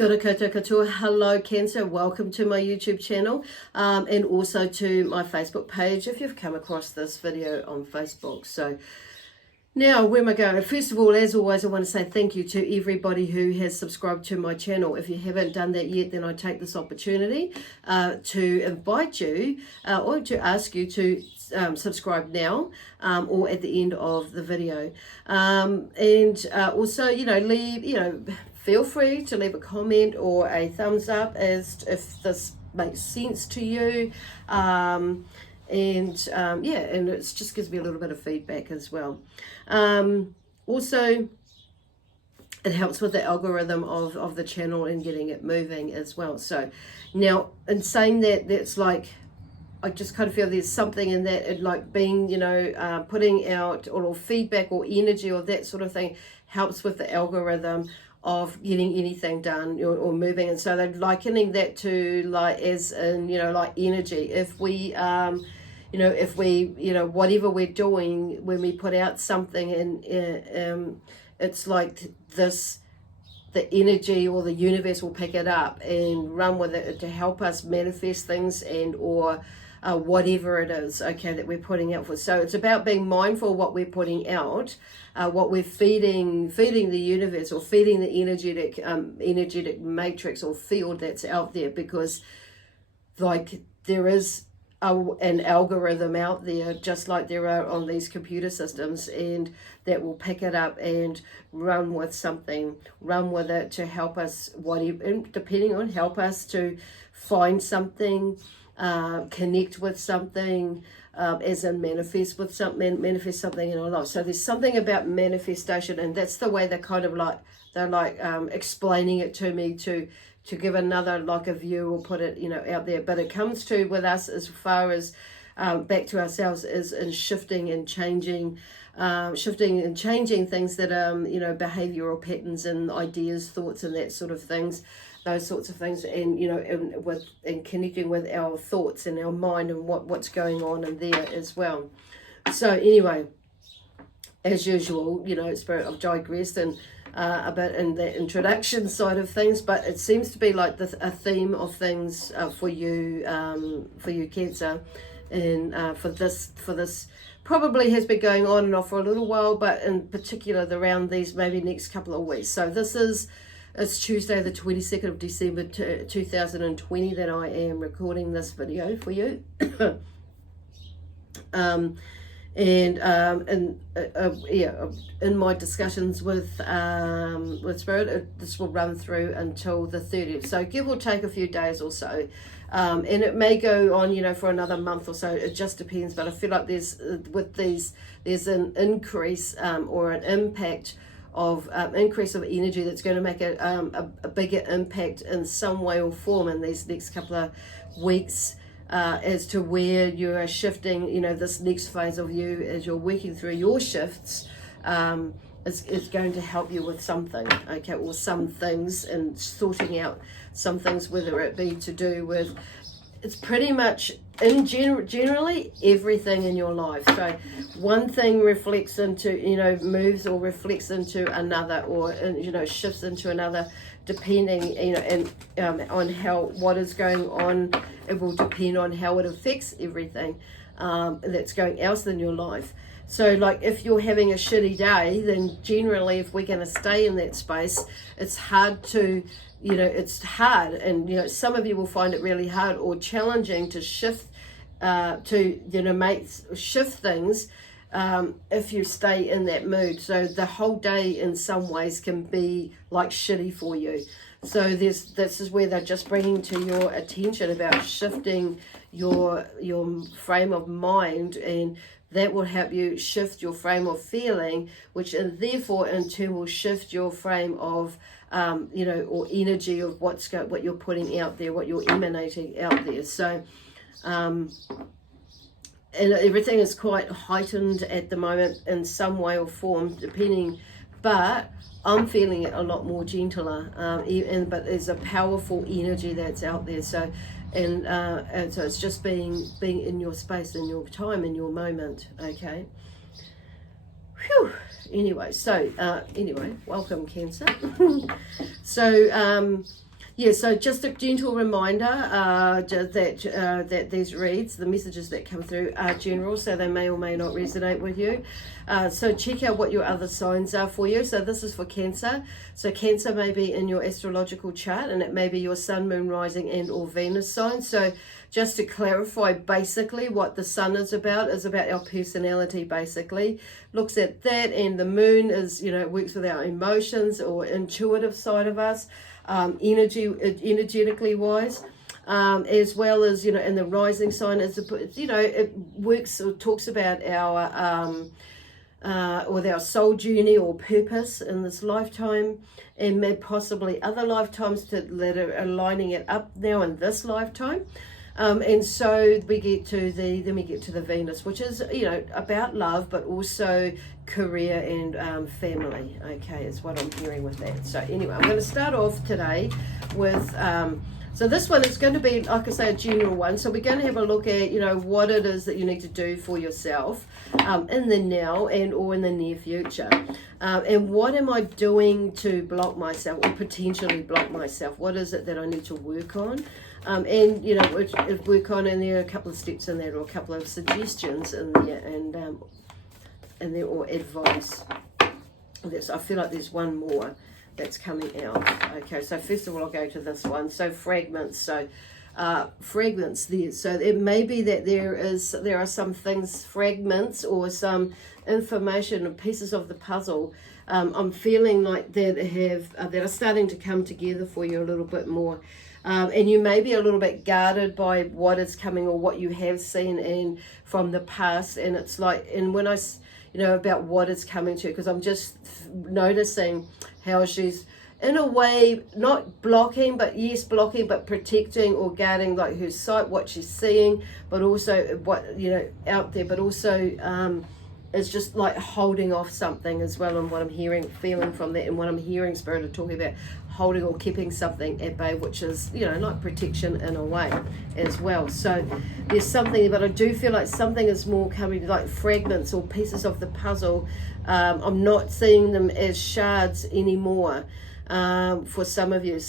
Kia ora koutou katoa. Hello Cancer, welcome to my YouTube channel and also to my Facebook page if you've come across this video on Facebook. So now where am I going? First of all, as always, I want to say thank you to everybody who has subscribed to my channel. If you haven't done that yet, then I take this opportunity to invite you or to ask you to subscribe now or at the end of the video. And also, leave, feel free to leave a comment or a thumbs up as if this makes sense to you. And it just gives me a little bit of feedback as well. Also, it helps with the algorithm of the channel and getting it moving as well. So now, in saying that, that's like, I just kind of feel there's something in that, it like being, putting out or feedback or energy or that sort of thing helps with the algorithm of getting anything done or moving. And so they're likening that to like as in, like energy. If we, whatever we're doing, when we put out something and it's like this, the energy or the universe will pick it up and run with it to help us manifest things and or whatever it is, okay, that we're putting out for. So it's about being mindful of what we're putting out, what we're feeding the universe or feeding the energetic matrix or field that's out there, because like there is an algorithm out there, just like there are on these computer systems, and that will pick it up and run with something, run with it to help us, whatever, depending on, help us to find something, connect with something, as in manifest something in our life. So there's something about manifestation, and that's the way they're kind of like, explaining it to me to give another like a view or put it out there. But it comes to with us as far as back to ourselves is in shifting and changing things that behavioral patterns and ideas, thoughts and that sort of things, those sorts of things, and and connecting with our thoughts and our mind and what's going on in there as well. So anyway, as usual, Spirit, I've digressed and a bit in the introduction side of things, but it seems to be like a theme of things for you Cancer, and for this probably has been going on and off for a little while, but in particular around these maybe next couple of weeks. So it's Tuesday the 22nd of December 2020 that I am recording this video for you. In my discussions with Spirit, this will run through until the 30th, so give or take a few days or so, and it may go on for another month or so. It just depends, but I feel like there's an increase or an impact of increase of energy that's going to make a bigger impact in some way or form in these next couple of weeks, as to where you are shifting, this next phase of you as you're working through your shifts, is going to help you with something, okay, or some things, and sorting out some things, whether it be to do with, it's pretty much generally everything in your life. So one thing reflects into, moves or reflects into another, or shifts into another, depending on what is going on. It will depend on how it affects everything that's going else in your life. So like if you're having a shitty day, then generally if we're going to stay in that space, it's hard to it's hard, and some of you will find it really hard or challenging to shift shift things if you stay in that mood. So the whole day in some ways can be like shitty for you. So this is where they're just bringing to your attention about shifting your frame of mind, and that will help you shift your frame of feeling, which therefore in turn will shift your frame of or energy of what you're putting out there, what you're emanating out there. So and everything is quite heightened at the moment in some way or form, depending, but I'm feeling it a lot more gentler, but there's a powerful energy that's out there. So and so it's just being in your space, in your time, in your moment, okay. Whew. Anyway, so welcome Cancer. So Yeah, so just a gentle reminder that these reads, the messages that come through are general, so they may or may not resonate with you. So check out what your other signs are for you. So this is for Cancer. So Cancer may be in your astrological chart, and it may be your Sun, Moon, Rising, and or Venus sign. So just to clarify, basically what the Sun is about our personality, basically. Looks at that, and the Moon is, works with our emotions or intuitive side of us. Energetically wise, as well as, in the rising sign, it works or talks about our with our soul journey or purpose in this lifetime, and maybe possibly other lifetimes that are aligning it up now in this lifetime. And so we get to the Venus, which is, about love, but also career and family. Okay, is what I'm hearing with that. So anyway, I'm going to start off today with, so this one is going to be, like I say, a general one. So we're going to have a look at, what it is that you need to do for yourself in the now and or in the near future. And what am I doing to block myself or potentially block myself? What is it that I need to work on? And work on, and there are a couple of steps in there, or a couple of suggestions in there, and there, or advice. I feel like there's one more that's coming out. Okay, so first of all, I'll go to this one. So fragments. So fragments there. So it may be that there are some things, fragments, or some information or pieces of the puzzle. I'm feeling like that are starting to come together for you a little bit more. And you may be a little bit guarded by what is coming or what you have seen and from the past. And it's like, and when I, about what is coming to you, because I'm just noticing how she's in a way not blocking, but protecting or guarding, like her sight, what she's seeing, but also what, out there, but also it's just like holding off something as well. And what I'm feeling from that, and what I'm hearing Spirit are talking about, holding or keeping something at bay, which is, like protection in a way as well. So there's something, but I do feel like something is more coming, like fragments or pieces of the puzzle. I'm not seeing them as shards anymore. For some of you,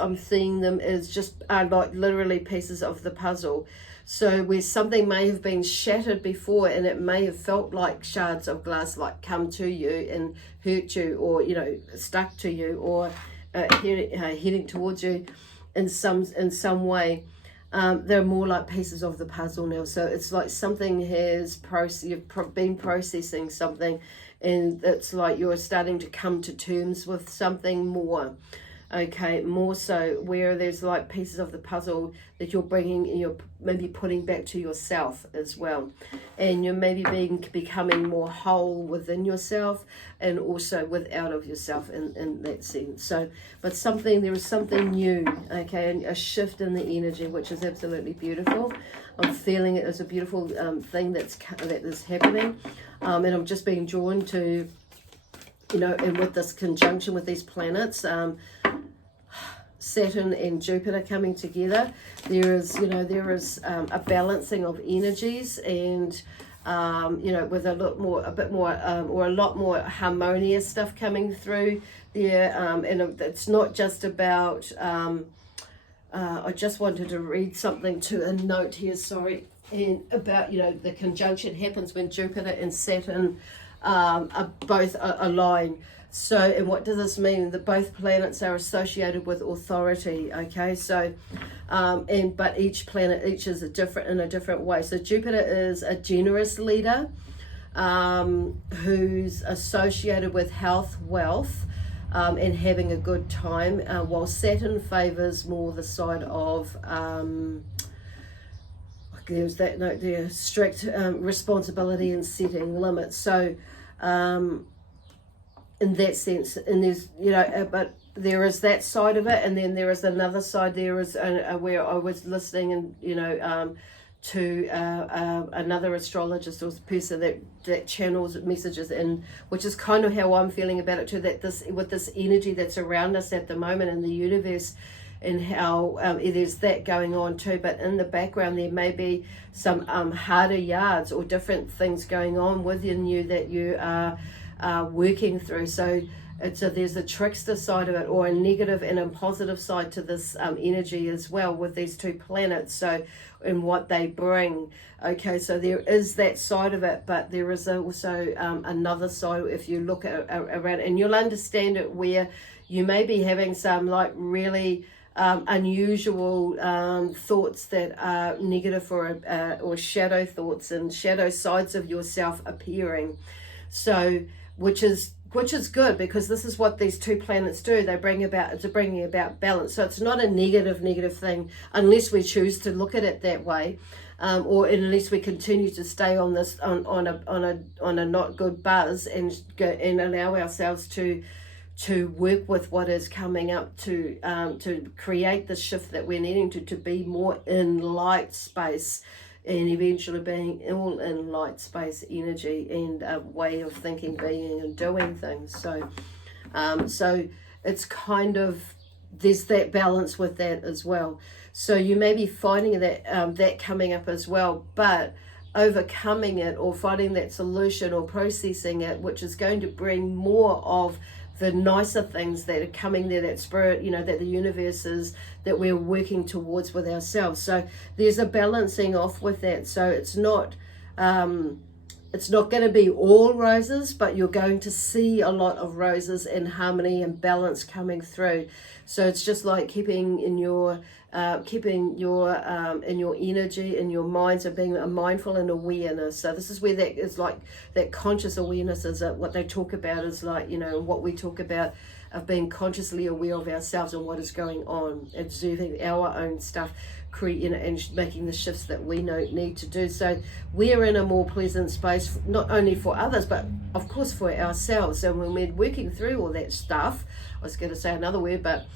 I'm seeing them as just like literally pieces of the puzzle. So where something may have been shattered before, and it may have felt like shards of glass, like come to you and hurt you, or stuck to you, or heading towards you in some way. They're more like pieces of the puzzle now. So it's like something you've been processing something, and it's like you're starting to come to terms with something more. Okay, more so, where there's like pieces of the puzzle that you're bringing and you're maybe putting back to yourself as well. And you're maybe becoming more whole within yourself and also without of yourself in that sense. So, but there is something new, okay, and a shift in the energy, which is absolutely beautiful. I'm feeling it as a beautiful thing that is happening. And I'm just being drawn to, and with this conjunction with these planets, Saturn and Jupiter coming together, there is a balancing of energies, and with a lot more harmonious stuff coming through there, and it's not just about I just wanted to read something to a note here, sorry, and about the conjunction happens when Jupiter and Saturn are both align. So, and what does this mean? That both planets are associated with authority, okay? So, but each is in a different way. So Jupiter is a generous leader who's associated with health, wealth, and having a good time, while Saturn favors more the side of there's that note there, strict responsibility and setting limits. So in that sense, and there's but there is that side of it, and then there is another side. There is where I was listening, and to another astrologist or person that channels messages, and which is kind of how I'm feeling about it too. That with this energy that's around us at the moment in the universe, and how there's that going on too. But in the background, there may be some harder yards or different things going on within you that you are working through. So there's a trickster side of it, or a negative and a positive side to this energy as well with these two planets. So, and what they bring. Okay, so there is that side of it, but there is also another side if you look at around, and you'll understand it where you may be having some like really unusual thoughts that are negative, or shadow thoughts and shadow sides of yourself appearing. So, which is good, because this is what these two planets do. It's bringing about balance. So it's not a negative thing unless we choose to look at it that way, or unless we continue to stay on this on a not good buzz and allow ourselves to work with what is coming up to create the shift that we're needing to be more in light space, and eventually being all in light space energy and a way of thinking, being, and doing things. So it's kind of, there's that balance with that as well. So you may be finding that that coming up as well, but overcoming it, or finding that solution, or processing it, which is going to bring more of the nicer things that are coming there, that spirit, that the universe is, that we're working towards with ourselves. So there's a balancing off with that. So it's not going to be all roses, but you're going to see a lot of roses in harmony and balance coming through. So it's just like keeping in your energy, in your minds, and being mindful and awareness. So this is where that is, like that conscious awareness is what they talk about, is like, what we talk about of being consciously aware of ourselves and what is going on, observing our own stuff, and making the shifts that we need to do. So we're in a more pleasant space, not only for others, but of course for ourselves. And when we're working through all that stuff, I was going to say another word, but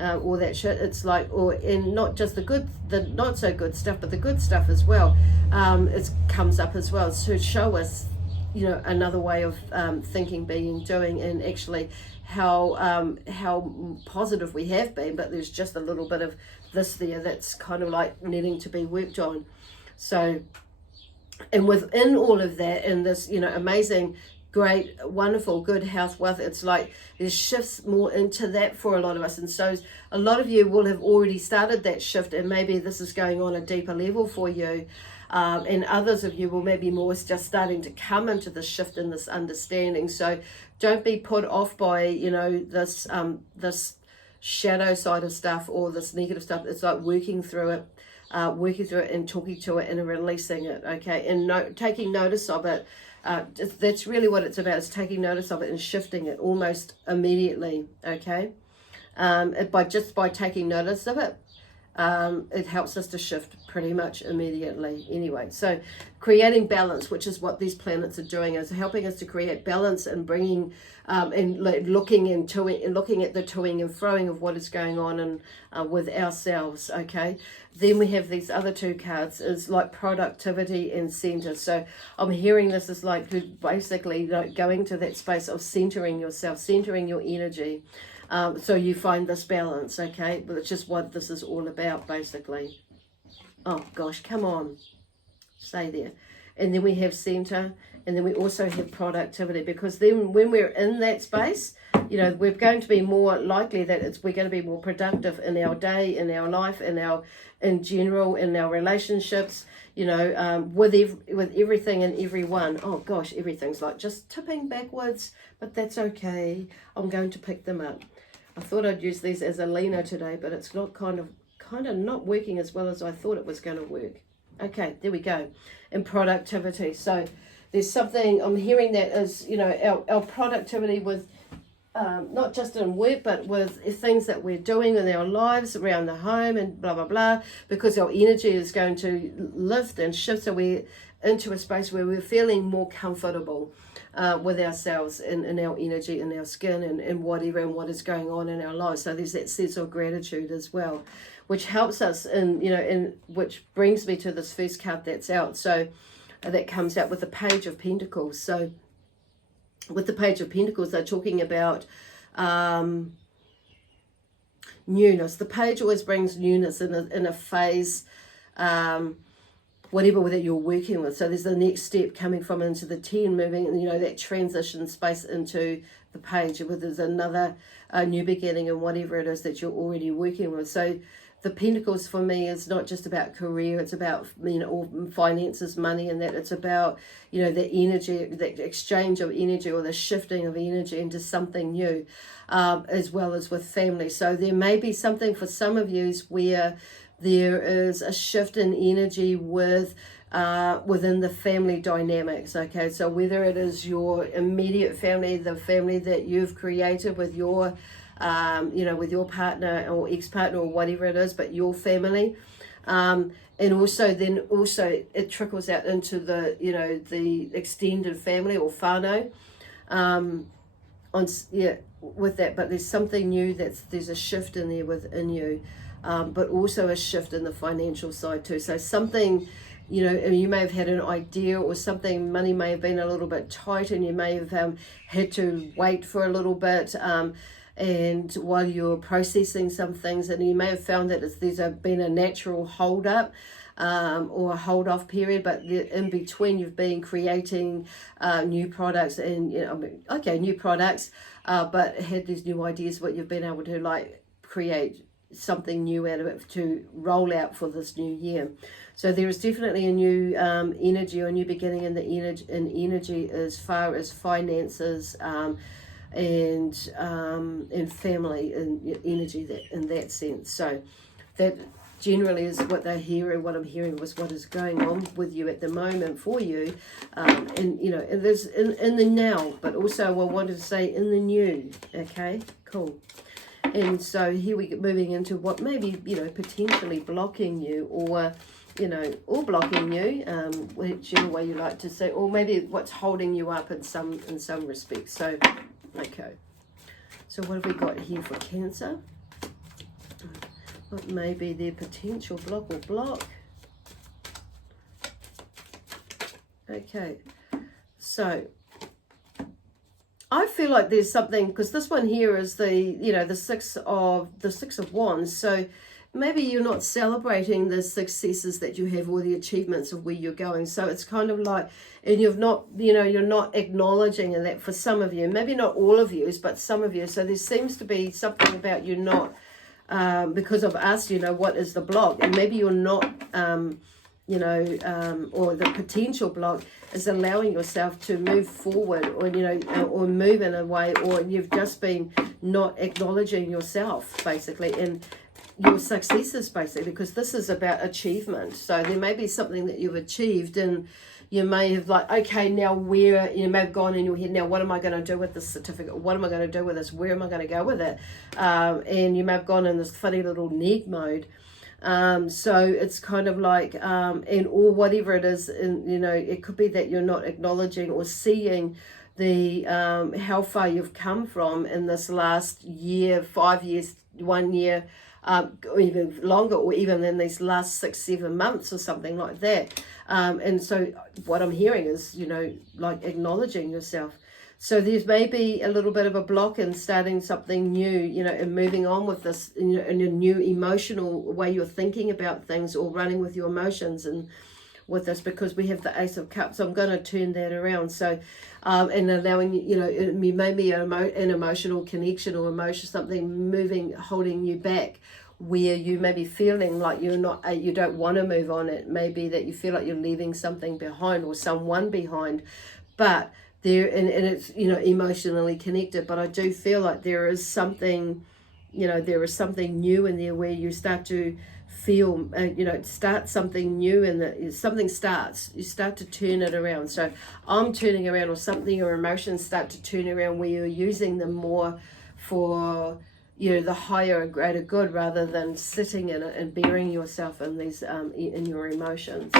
all that shit, it's like, or in not just the not so good stuff, but the good stuff as well, it comes up as well to show us, another way of thinking, being, doing, and actually how positive we have been, but there's just a little bit of this there that's kind of like needing to be worked on. So, and within all of that, and this, amazing, great, wonderful, good health, wealth, it's like there's shifts more into that for a lot of us. And so a lot of you will have already started that shift, and maybe this is going on a deeper level for you. And others of you will maybe more just starting to come into this shift and this understanding. So don't be put off by, this shadow side of stuff, or this negative stuff. It's like working through it and talking to it and releasing it, okay? And taking notice of it. That's really what it's about, is taking notice of it and shifting it almost immediately, okay? By taking notice of it, it helps us to shift pretty much immediately anyway. So creating balance, which is what these planets are doing, is helping us to create balance and bringing and looking at the toing and froing of what is going on and with ourselves, okay? Then we have these other two cards, is like productivity and center. So I'm hearing this is like basically going to that space of centering yourself, centering your energy. So you find this balance, okay? But it's just what this is all about, basically. Oh, gosh, come on. Stay there. And then we have center, and then we also have productivity, because then when we're in that space, we're going to be more likely that we're going to be more productive in our day, in our life, in general, in our relationships, with everything and everyone. Oh, gosh, everything's like just tipping backwards, but that's okay. I'm going to pick them up. I thought I'd use these as a leaner today, but it's not kind of not working as well as I thought it was going to work. Okay, there we go. And productivity. So there's something I'm hearing that is, our productivity with not just in work, but with things that we're doing in our lives around the home and blah, blah, blah, because our energy is going to lift and shift. So we're into a space where we're feeling more comfortable with ourselves and our energy and our skin and whatever, and what is going on in our lives. So there's that sense of gratitude as well, which helps us, and which brings me to this first card that's out. So that comes out with the Page of Pentacles. So with the Page of Pentacles, they're talking about newness. The page always brings newness in a phase whatever that you're working with. So there's the next step coming from into the 10, moving, you know, that transition space into the page, where there's another new beginning in whatever it is that you're already working with. So the Pentacles for me is not just about career, it's about, you know, all finances, money, and that it's about, you know, the energy, the exchange of energy, or the shifting of energy into something new, as well as with family. So there may be something for some of you where there is a shift in energy with within the family dynamics. Okay, so whether it is your immediate family, the family that you've created with your you know, with your partner or ex-partner or whatever it is, but your family, and also it trickles out into the, you know, the extended family or whānau, with that. But there's something new, there's a shift in there within you, but also a shift in the financial side too. So something, you know, you may have had an idea or something, money may have been a little bit tight, and you may have had to wait for a little bit, and while you're processing some things, and you may have found that there's been a natural hold up, or a hold off period, but in between you've been creating new products, and, you know, new products, but had these new ideas, what you've been able to like create something new out of it to roll out for this new year. So there is definitely a new energy or a new beginning in the energy as far as finances, and family and energy, that in that sense. So that generally is what they're hearing. What I'm hearing was what is going on with you at the moment for you, and you know, there's in the now, but also I wanted to say in the new. Okay, cool. And so here we get moving into what maybe, you know, potentially blocking you, or, you know, or blocking you, whichever way you like to say, or maybe what's holding you up in some respects. So, okay. So what have we got here for Cancer? What may be their potential block or block? Okay. So I feel like there's something, because this one here is the, you know, the six of Wands. So maybe you're not celebrating the successes that you have or the achievements of where you're going. So it's kind of like, and you've not, you know, you're not acknowledging that for some of you, maybe not all of you, but some of you. So there seems to be something about you not, because of us, you know, what is the block? And maybe you're not, you know, or the potential block is allowing yourself to move forward, or, you know, or move in a way, or you've just been not acknowledging yourself, basically, and your successes, basically, because this is about achievement. So there may be something that you've achieved, and you may have like, okay, now where, you may have gone in your head, now what am I going to do with this certificate? What am I going to do with this? Where am I going to go with it? And you may have gone in this funny little need mode. So it's kind of like, and or whatever it is, and, you know, it could be that you're not acknowledging or seeing the, how far you've come from in this last year, 5 years, 1 year, or even longer, or even in these last 6-7 months or something like that. And so what I'm hearing is, you know, like acknowledging yourself. So there's maybe a little bit of a block in starting something new, you know, and moving on with this, you know, in a new emotional way you're thinking about things, or running with your emotions and with this, because we have the Ace of Cups. I'm going to turn that around. So, and allowing, you know, maybe an emotional connection or emotion, something moving, holding you back, where you may be feeling like you're not, you don't want to move on. It may be that you feel like you're leaving something behind or someone behind, but there, and it's, you know, emotionally connected. But I do feel like there is something, you know, there is something new in there where you start to feel, you know, start something new, and something starts, you start to turn it around. So I'm turning around, or something, your emotions start to turn around, where you're using them more for, you know, the higher and greater good, rather than sitting in it and burying yourself in these, in your emotions,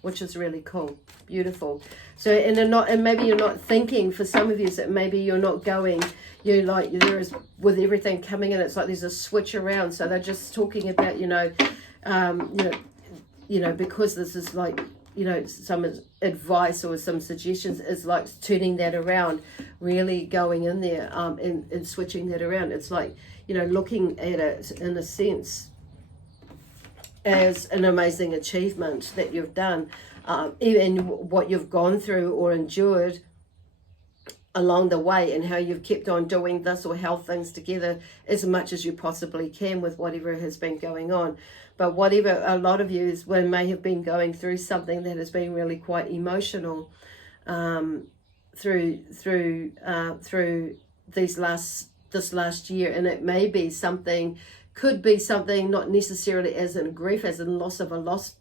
which is really cool, beautiful. So, and maybe you're not thinking, for some of you, that maybe you're not going, you know, like there is, with everything coming in, it's like there's a switch around. So they're just talking about, you know, because this is like, you know, some advice or some suggestions is like turning that around, really going in there, and switching that around. It's like, you know, looking at it in a sense as an amazing achievement that you've done, even what you've gone through or endured along the way, and how you've kept on doing this or held things together as much as you possibly can with whatever has been going on. But whatever, a lot of you may have been going through something that has been really quite emotional through this last year, and it may be something, could be something not necessarily as in grief, as in loss of a loved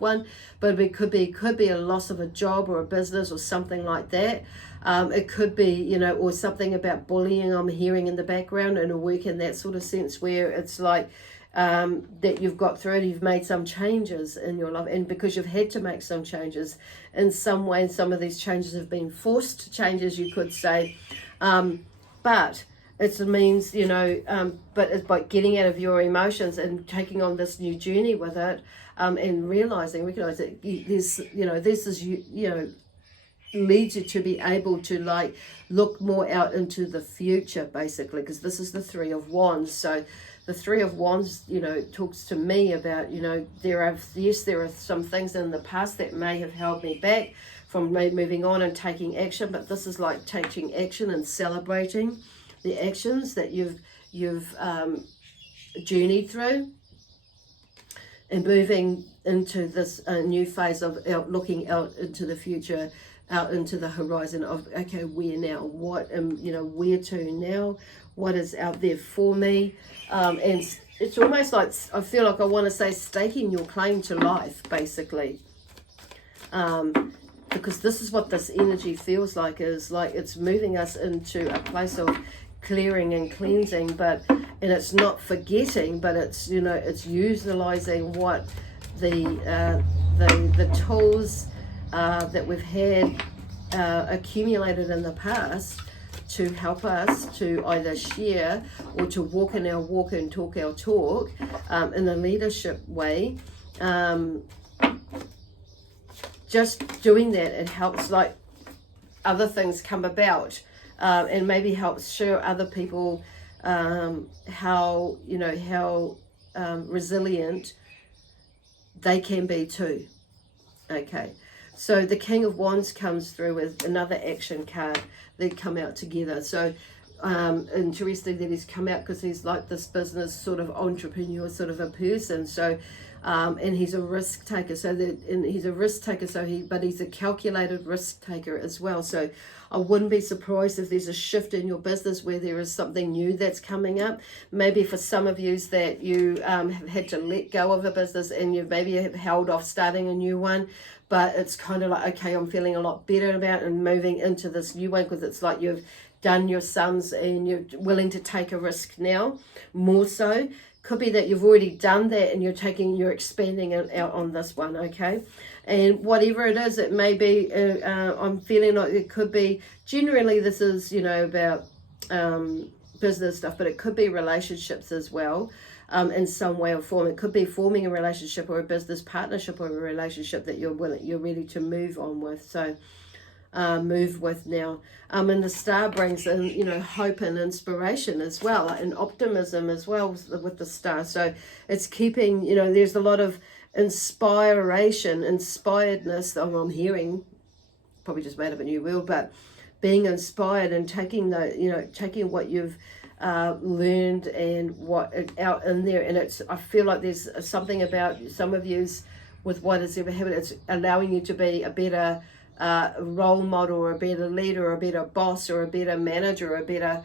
one, but it could be a loss of a job or a business or something like that. It could be, or something about bullying I'm hearing in the background in a work, in that sort of sense, where it's like that you've got through it, you've made some changes in your life, and because you've had to make some changes in some way, and some of these changes have been forced changes, you could say, but it means, but it's by getting out of your emotions and taking on this new journey with it, and recognize that this is, leads you to be able to like look more out into the future, basically, because this is the Three of Wands. So the Three of Wands, talks to me about, there are some things in the past that may have held me back from moving on and taking action, but this is like taking action and celebrating the actions that you've journeyed through, and moving into this new phase of looking out into the future, out into the horizon of, okay, where now? What where to now? What is out there for me? And it's almost like, I feel like I want to say, staking your claim to life, basically. Because this is what this energy feels like, is like it's moving us into a place of clearing and cleansing, and it's not forgetting, but it's it's utilizing what the tools that we've had accumulated in the past to help us to either share or to walk in our walk and talk our talk in a leadership way. Just doing that, it helps like other things come about, and maybe helps show other people how resilient they can be too. Okay, so the King of Wands comes through with another action card. They come out together. So interesting that he's come out, because he's like this business sort of entrepreneur sort of a person. So and he's a risk taker. He's a risk taker. But he's a calculated risk taker as well. So I wouldn't be surprised if there's a shift in your business where there is something new that's coming up. Maybe for some of you that you have had to let go of a business, and you maybe have held off starting a new one. But it's kind of like, okay, I'm feeling a lot better about it and moving into this new one, because it's like you've done your sums and you're willing to take a risk now, more so. Could be that you've already done that and you're expanding it out on this one, okay? And whatever it is, it may be, I'm feeling like it could be, generally this is, about business stuff, but it could be relationships as well. In some way or form. It could be forming a relationship or a business partnership or a relationship that you're ready to move on with. So move with now. And the star brings in, hope and inspiration as well, and optimism as well with the star. So it's keeping, there's a lot of inspiredness that I'm hearing. Probably just made up a new word, but being inspired and taking taking what you've learned and what out in there, and I feel like there's something about some of yous with what has ever happened. It's allowing you to be a better role model, or a better leader, or a better boss, or a better manager, or a better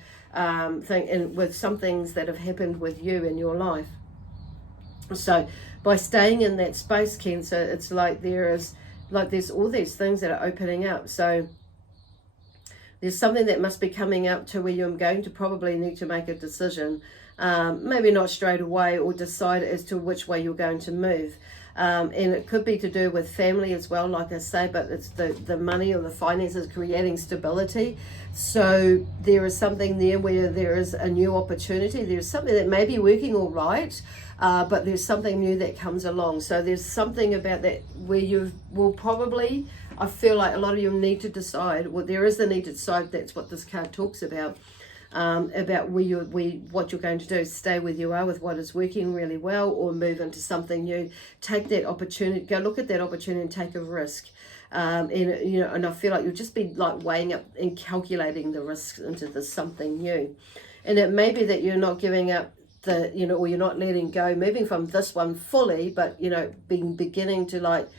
thing, and with some things that have happened with you in your life. So by staying in that space, Cancer, it's like there's all these things that are opening up. So there's something that must be coming up to where you're going to probably need to make a decision, maybe not straight away, or decide as to which way you're going to move. And it could be to do with family as well, like I say, but it's the money or the finances, creating stability. So there is something there where there is a new opportunity. There's something that may be working all right, but there's something new that comes along. So there's something about that where you will probably, I feel like a lot of you need to decide, well, there is the need to decide, that's what this card talks about. about what you're going to do. Stay where you are with what is working really well, or move into something new. Take that opportunity, go look at that opportunity and take a risk. And and I feel like you'll just be like weighing up and calculating the risks into this something new. And it may be that you're not giving up or you're not letting go, moving from this one fully, but beginning to like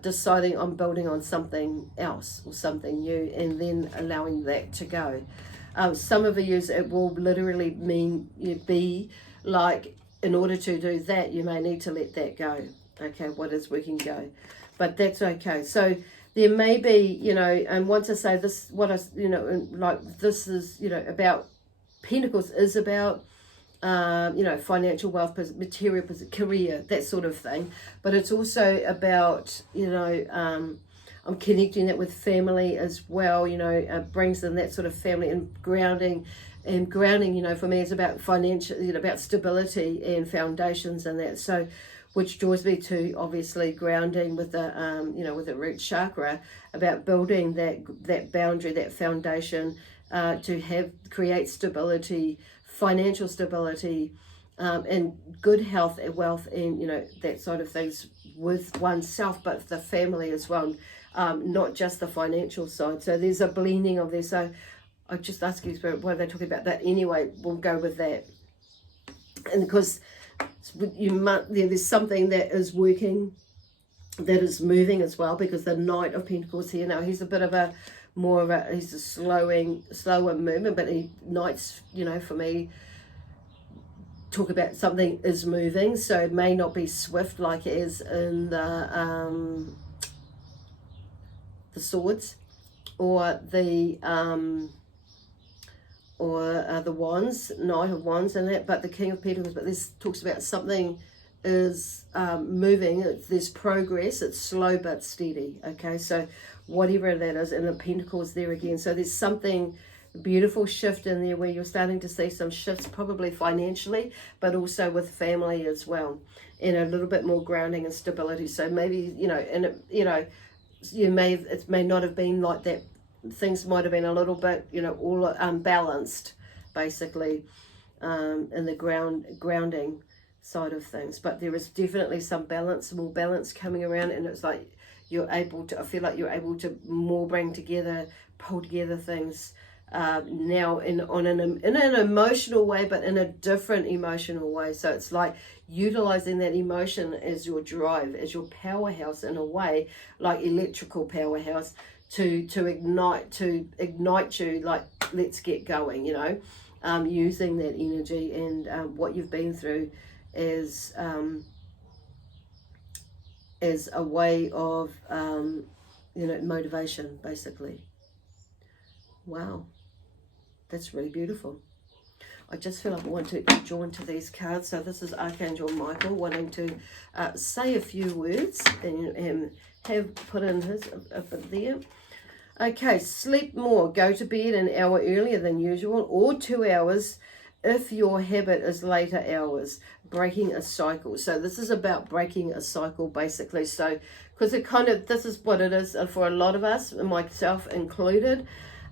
deciding on building on something else or something new, and then allowing that to go. Some of you, it will literally mean be like, in order to do that, you may need to let that go. Okay, what is working, go. But that's okay. So there may be, and once I say this, what I, like this is, about Pentacles is about, financial wealth, material, career, that sort of thing. But it's also about, I'm connecting that with family as well, brings in that sort of family and grounding. And grounding, for me, is about financial, about stability and foundations and that. So, which draws me to obviously grounding with the, with the root chakra, about building that boundary, that foundation, to create stability, financial stability, and good health and wealth, and that sort of things with oneself, but the family as well, not just the financial side. So there's a blending of this. So I just ask you, Spirit, what are they talking about? That anyway, we'll go with that. And because there's something that is working, that is moving as well, because the Knight of Pentacles here now, he's a bit of a he's a slower movement, but Knights, for me, talk about something is moving, so it may not be swift like it is in the Swords, or the Wands, Knight of Wands and that, but the King of Pentacles. But this talks about something is moving, there's progress, it's slow but steady. Okay, so whatever that is, and the Pentacles there again. So there's something beautiful shift in there where you're starting to see some shifts, probably financially, but also with family as well, and a little bit more grounding and stability. So maybe, it may not have been like that. Things might have been a little bit, all unbalanced, basically, in the grounding side of things. But there is definitely some balance, more balance coming around, and it's like I feel like you're able to more pull together things now in an emotional way, but in a different emotional way. So it's like utilizing that emotion as your drive, as your powerhouse, in a way, like electrical powerhouse, to ignite you, like, let's get going, using that energy and what you've been through as a way of motivation, basically. Wow, that's really beautiful. I just feel like I want to draw into these cards. So this is Archangel Michael wanting to say a few words, and have put in his up there. Okay, sleep more. Go to bed an hour earlier than usual, or 2 hours if your habit is later hours. Breaking a cycle. So this is about breaking a cycle, basically. So because this is what it is for a lot of us, and myself included,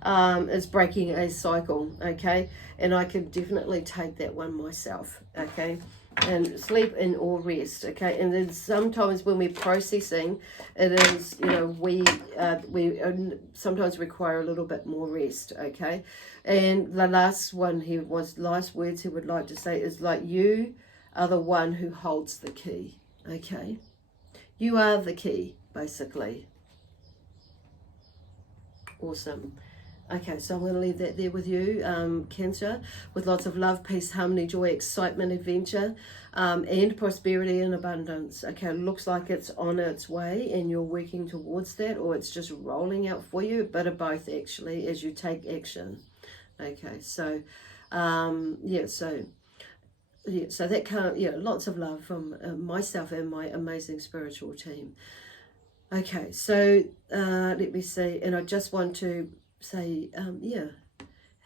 is breaking a cycle. Okay, and I can definitely take that one myself. Okay, and sleep and or rest. Okay, and then sometimes when we're processing, it is, we sometimes require a little bit more rest. Okay, and the last words he would like to say is, like, you are the one who holds the key. Okay, you are the key, basically. Awesome. Okay, so I'm going to leave that there with you, Cancer, with lots of love, peace, harmony, joy, excitement, adventure, and prosperity and abundance. Okay, it looks like it's on its way and you're working towards that, or it's just rolling out for you, a bit of both, actually, as you take action. Okay, so, so that can't, lots of love from myself and my amazing spiritual team. Okay, so let me see, and I just want to say,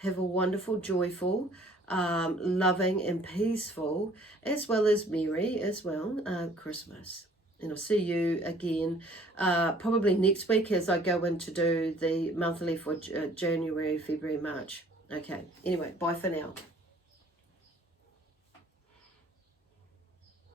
have a wonderful, joyful, loving and peaceful, as well as merry as well, Christmas. And I'll see you again probably next week, as I go in to do the monthly for January, February, March. Okay, anyway, bye for now.